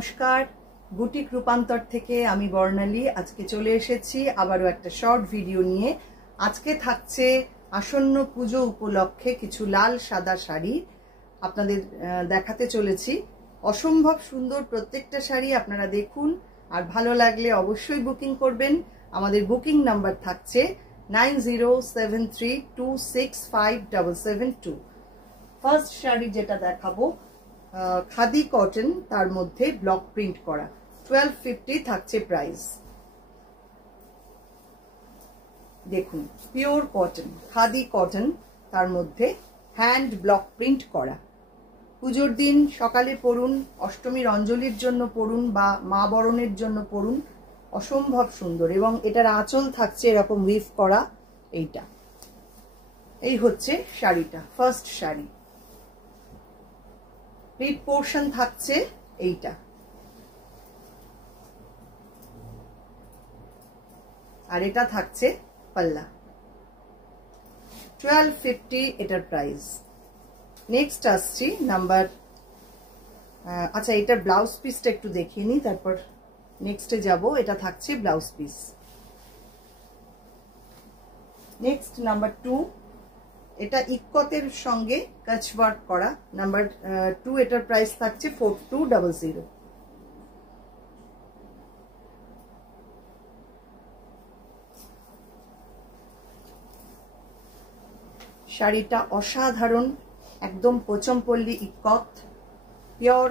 নমস্কার, বুটিক রূপান্তর থেকে আমি বর্ণালী আজকে চলে এসেছি আবারও একটা শর্ট ভিডিও নিয়ে। আজকে থাকছে আসন্ন পুজো উপলক্ষে কিছু লাল সাদা শাড়ি আপনাদের দেখাতে চলেছি। অসম্ভব সুন্দর প্রত্যেকটা শাড়ি, আপনারা দেখুন আর ভালো লাগলে অবশ্যই বুকিং করবেন। আমাদের বুকিং নাম্বার থাকছে 9073265772। ফার্স্ট শাড়ি যেটা দেখাবো খাদি কটন, তার মধ্যে ব্লক প্রিন্ট করা, 1250 থাকছে প্রাইস। দেখুন, পিওর কটন, খাদি কটন, তার মধ্যে হ্যান্ড ব্লক প্রিন্ট করা। পুজোর দিন সকালে পরুন, অষ্টমীর অঞ্জলির জন্য পরুন বা মা বরণের জন্য পরুন, অসম্ভব সুন্দর। এবং এটার আঁচল থাকছে এরকম উইভ করা। এইটা এই হচ্ছে শাড়িটা, ফার্স্ট শাড়ি। প্লিট পোর্শন থাকছে এইটা, আর এটা থাকছে পাল্লা। 1250 এটার প্রাইস। নেক্সট আসছি নাম্বার, আচ্ছা এটার ব্লাউজ পিসটা একটু দেখিয়ে নিই, তারপর নেক্সটে যাব। এটা থাকছে ব্লাউজ পিস। নেক্সট নাম্বার 2, এটা ইক্কতের সঙ্গে কাচ ওয়ার্ক করা। নাম্বার 2, এটার প্রাইস থাকছে 4200। শাড়িটা অসাধারণ, একদম পোচমপল্লী ইক্কত, পিওর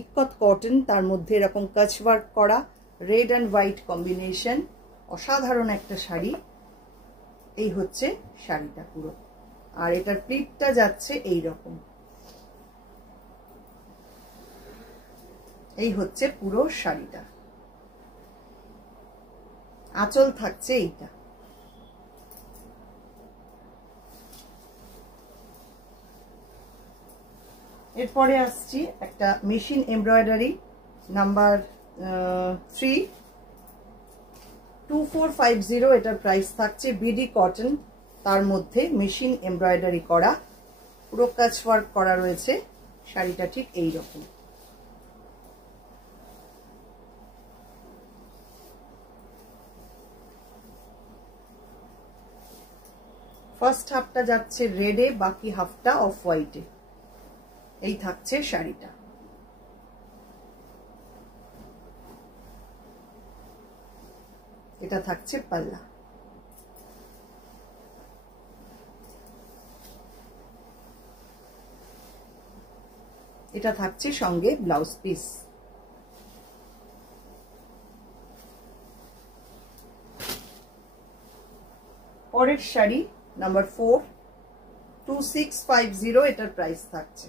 ইক্কত কটন, তার মধ্যে এরকম কাচ ওয়ার্ক করা, রেড অ্যান্ড হোয়াইট কম্বিনেশন। অসাধারণ একটা শাড়ি। এই হচ্ছে শাড়িটা পুরো, আর এটার প্লিটটা যাচ্ছে এই রকম। এই হচ্ছে পুরো শাড়িটা। আঁচল থাকছে এইটা। এরপরে আসছি একটা মেশিন এমব্রয়ডারি, নাম্বার 3, 2450। এটার প্রাইস থাকছে। বিডি কটন, তার মধ্যে মেশিন এমব্রয়ডারি করা, পুরো কাচ ওয়ার্ক করা রয়েছে। শাড়িটা ঠিক এই রকম। ফার্স্ট হাফটা যাচ্ছে রেডে, বাকি হাফটা অফ হোয়াইটে। এই থাকছে শাড়িটা। এটা থাকছে পাল্লা। এটা থাকছে সঙ্গে ব্লাউজ পিস। পরের শাড়ি নাম্বার 4, 2650। এটার প্রাইস থাকছে।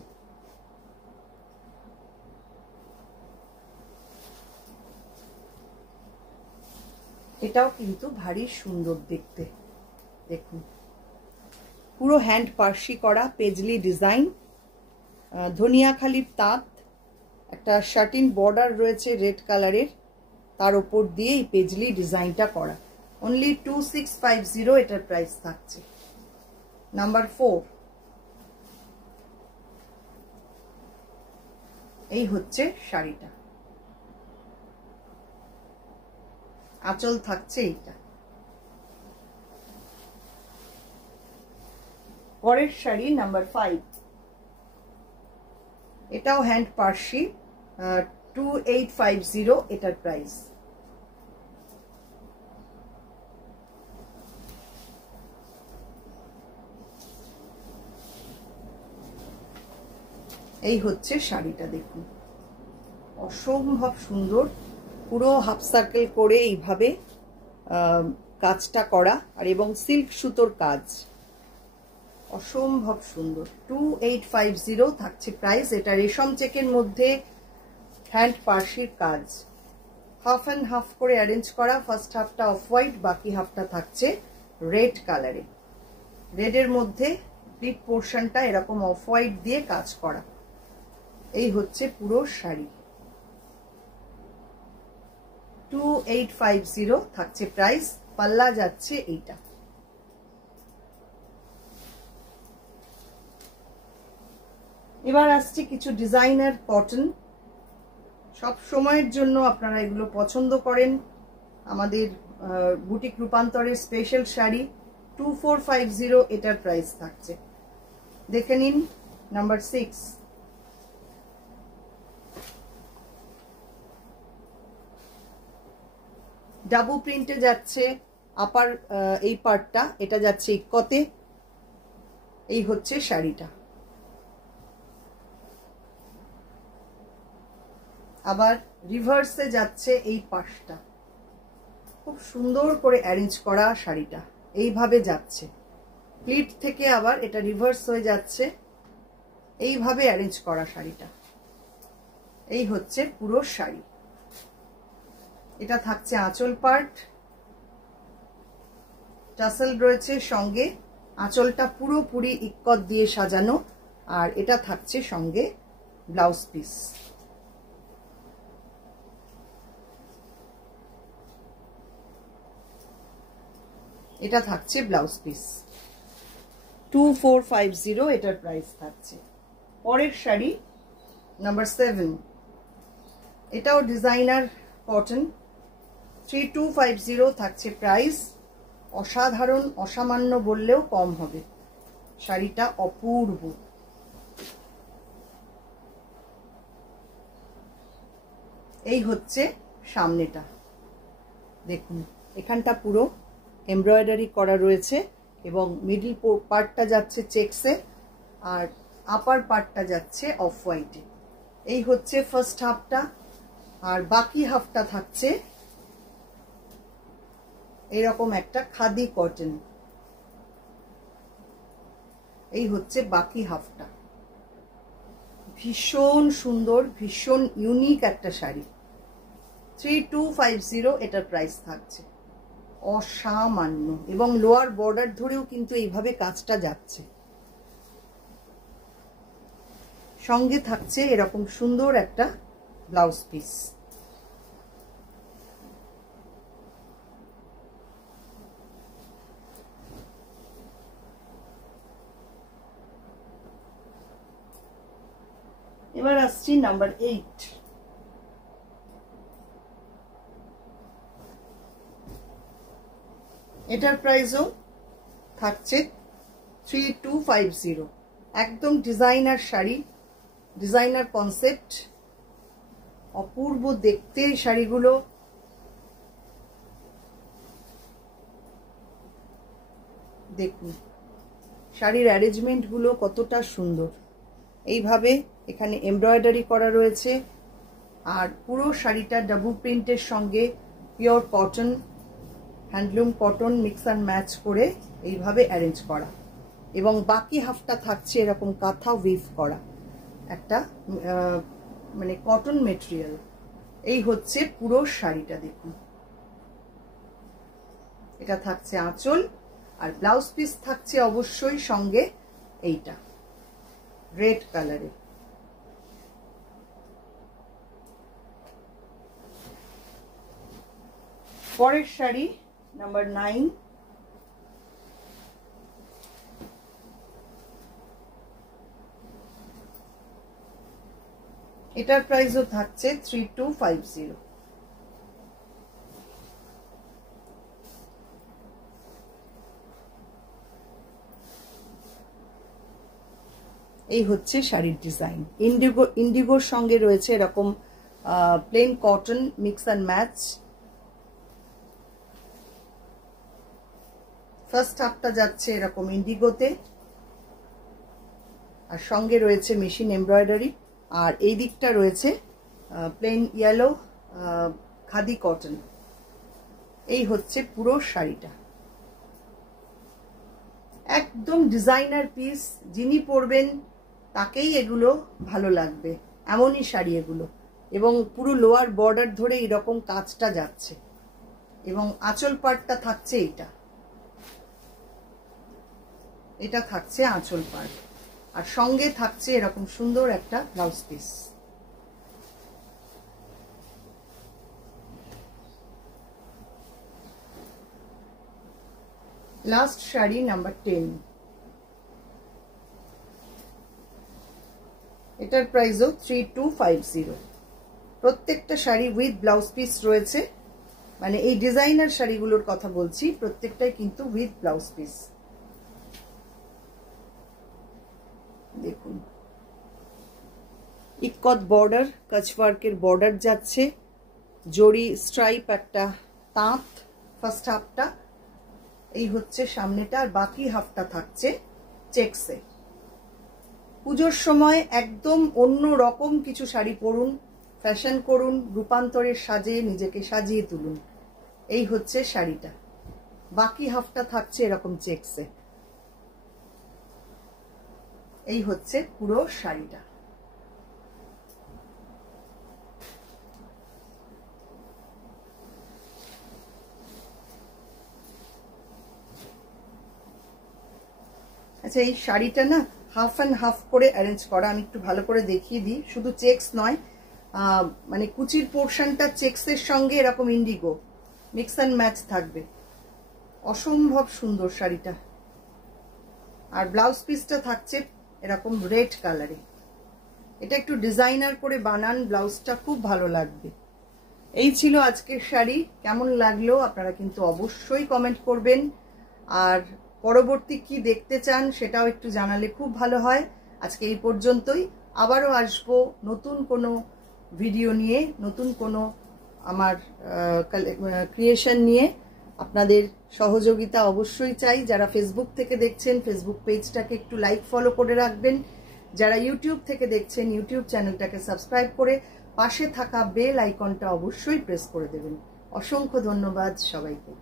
এটাও কিন্তু ভারী সুন্দর দেখতে। দেখুন, পুরো হ্যান্ড পার্সি করা, পেজলি ডিজাইন, ধনিয়াখালির তাঁত, একটা শার্টিন বর্ডার রয়েছে রেড কালারের, তার উপর দিয়ে এই পেজলি ডিজাইনটা করা। অনলি 2650 এটার প্রাইস থাকছে। নাম্বার 4, এই হচ্ছে শাড়িটা। আঁচল থাকছে এইটা। পরের শাড়ি নাম্বার 5, এটাও হ্যান্ড পার্সি, 2850 এটার প্রাইস। এই হচ্ছে শাড়িটা, দেখুন অসম্ভব সুন্দর। পুরো হাফ সার্কেল করে এইভাবে কাজটা করা, আর এবং সিল্ক সুতোর কাজ, অসম্ভব সুন্দর। 2850 থাকছে প্রাইস। এটা রেশম চেকের মধ্যে হ্যান্ড পার্সির কাজ, হাফ অ্যান্ড হাফ করে অ্যারেঞ্জ করা। ফার্স্ট হাফটা অফ হোয়াইট, বাকি হাফটা থাকছে রেড কালারে। রেডের মধ্যে প্লিট পোর্শনটা এরকম অফ হোয়াইট দিয়ে কাজ করা। এই হচ্ছে পুরো শাড়ি। 2850 থাকছে প্রাইস। পাল্লা যাচ্ছে এইটা। এবার আসছে কিছু ডিজাইনার কটন, সব সময়ের জন্য আপনারা এগুলো পছন্দ করেন। আমাদের বুটিক রূপান্তরের স্পেশাল শাড়ি 2450 এটার প্রাইস থাকছে। দেখে নিন নাম্বার 6। ডাবু প্রিন্টে যাচ্ছে আপার এই পার্টটা, এটা যাচ্ছে ইক্কতে। এই হচ্ছে শাড়িটা। আবার রিভার্সে যাচ্ছে এই পাশটা, খুব সুন্দর করে অ্যারেঞ্জ করা শাড়িটা এইভাবে যাচ্ছে। প্লিট থেকে আবার এটা রিভার্স হয়ে যাচ্ছে, এইভাবে অ্যারেঞ্জ করা শাড়িটা। এই হচ্ছে পুরো শাড়ি। এটা থাকছে আঁচল পার্ট, টাসেল রয়েছে সঙ্গে, আঁচলটা পুরোপুরি ইক্কত দিয়ে সাজানো, আর এটা থাকছে সঙ্গে ব্লাউজ পিস। এটা থাকছে ব্লাউজ পিস। 2450 এটার প্রাইস থাকছে। পরের শাড়ি নাম্বার 7, এটাও ডিজাইনার কটন, 3250 থাকছে প্রাইস। অসাধারণ, অসামান্য বললেও কম হবে। শাড়িটা অপূর্ব। এই হচ্ছে সামনেটা, দেখুন এখানটা পুরো এমব্রয়ডারি করা রয়েছে এবং মিডল পার্টটা যাচ্ছে চেকসে আর আপার পার্টটা যাচ্ছে অফ হোয়াইটে। এই হচ্ছে ফার্স্ট হাফটা, আর বাকি হাফটা থাকছে এরকম একটা খাদি কটন। এই হচ্ছে বাকি হাফটা। ভীষণ সুন্দর, ভীষণ ইউনিক একটা শাড়ি। 3250 এটার প্রাইস থাকছে। অসামান্য, এবং লোয়ার বর্ডার ধরেও কিন্তু এইভাবে কাজটা যাচ্ছে। সঙ্গে থাকছে এরকম সুন্দর একটা ব্লাউজ পিস। এবার আসছি নাম্বার 8। এটার প্রাইসও থাকছে 3250। একদম ডিজাইনার শাড়ি, ডিজাইনার কনসেপ্ট, অপূর্ব দেখতে শাড়িগুলো। দেখুন শাড়ির অ্যারেঞ্জমেন্ট গুলো কতটা সুন্দর। এইভাবে এখানে এমব্রয়ডারি করা রয়েছে, আর পুরো শাড়িটা ডাবল প্রিন্টের সঙ্গে pure cotton, handloom cotton mix and match করে এইভাবে অ্যারেঞ্জ করা, এবং বাকি হাফটা থাকছে এরকম কাঁথা উইভ করা একটা মানে কটন মেটেরিয়াল। এই হচ্ছে পুরো শাড়িটা। দেখুন এটা থাকছে আঁচল, আর ব্লাউজ পিস থাকছে অবশ্যই সঙ্গে এইটা রেড কালারে। পরের শাড়ি নাম্বার 9। এটার প্রাইসও থাকছে 3250। এই হচ্ছে শাড়ির ডিজাইন। ইন্ডিগোর সঙ্গে রয়েছে এরকম plain cotton mix and match. First হাফটা যাচ্ছে এরকম ইন্ডিগোতে, আর সঙ্গে রয়েছে মেশিন এমব্রয়ডারি, আর এই দিকটা রয়েছে প্লেন ইয়েলো খাদি কটন। এই হচ্ছে পুরো শাড়িটা। একদম ডিজাইনার পিস, যিনি পরবেন তাকেই এগুলো ভালো লাগবে, এমনই শাড়ি এগুলো। এবং পুরো লোয়ার বর্ডার ধরে এরকম কাজটা যাচ্ছে, এবং আঁচল পার্টটা থাকছে এইটা, এটা থাকছে আঁচল পার্ট, আর সঙ্গে থাকছে এরকম সুন্দর একটা blouse piece. Last sari number 10। এটার প্রাইসও 3250। প্রত্যেকটা শাড়ি উইথ ব্লাউজ পিস রয়েছে, মানে এই ডিজাইনার শাড়িগুলোর কথা বলছি, প্রত্যেকটাই কিন্তু উইথ ব্লাউজ পিস। দেখুন ইক্কত বর্ডার, কাচওয়ার্কের বর্ডার যাচ্ছে, জরি স্ট্রাইপ একটা তাঁত ফার্স্ট হাফটা, এই হচ্ছে সামনেটা, আর বাকি হাফটা থাকছে চেকসে। পুজোর সময় একদম অন্য রকম কিছু শাড়ি পরুন, ফ্যাশন করুন, রূপান্তরের সাজে নিজেকে সাজিয়ে তুলুন। এই হচ্ছে শাড়িটা, বাকি হাফটা থাকছে এরকম চেকসে। এই হচ্ছে পুরো শাড়িটা। আচ্ছা, এই শাড়িটা না হাফ অ্যান্ড হাফ করে অ্যারেঞ্জ করা, আমি একটু ভালো করে দেখিয়ে দিই। শুধু চেকস নয়, মানে কুচির পোর্শনটা চেকসের সঙ্গে এরকম ইন্ডিগো মিক্স অ্যান্ড ম্যাচ থাকবে। অসম্ভব সুন্দর শাড়িটা। আর ব্লাউজ পিসটা থাকছে এরকম রেড কালারে। এটা একটু ডিজাইনার করে বানান, ব্লাউজটা খুব ভালো লাগবে। এই ছিল আজকের শাড়ি। কেমন লাগলো আপনারা কিন্তু অবশ্যই কমেন্ট করবেন, আর পরবর্তী কি দেখতে চান সেটাও একটু জানালে খুব ভালো হয়। আজকে এই পর্যন্তই, আবারও আসবো নতুন কোনো ভিডিও নিয়ে, নতুন কোনো আমার ক্রিয়েশন নিয়ে। আপনাদের সহযোগিতা অবশ্যই চাই। যারা ফেসবুক থেকে দেখছেন ফেসবুক পেজটাকে একটু লাইক ফলো করে রাখবেন, যারা ইউটিউব থেকে দেখছেন ইউটিউব চ্যানেলটাকে সাবস্ক্রাইব করে পাশে থাকা বেল আইকনটা অবশ্যই প্রেস করে দেবেন। অসংখ্য ধন্যবাদ সবাইকে।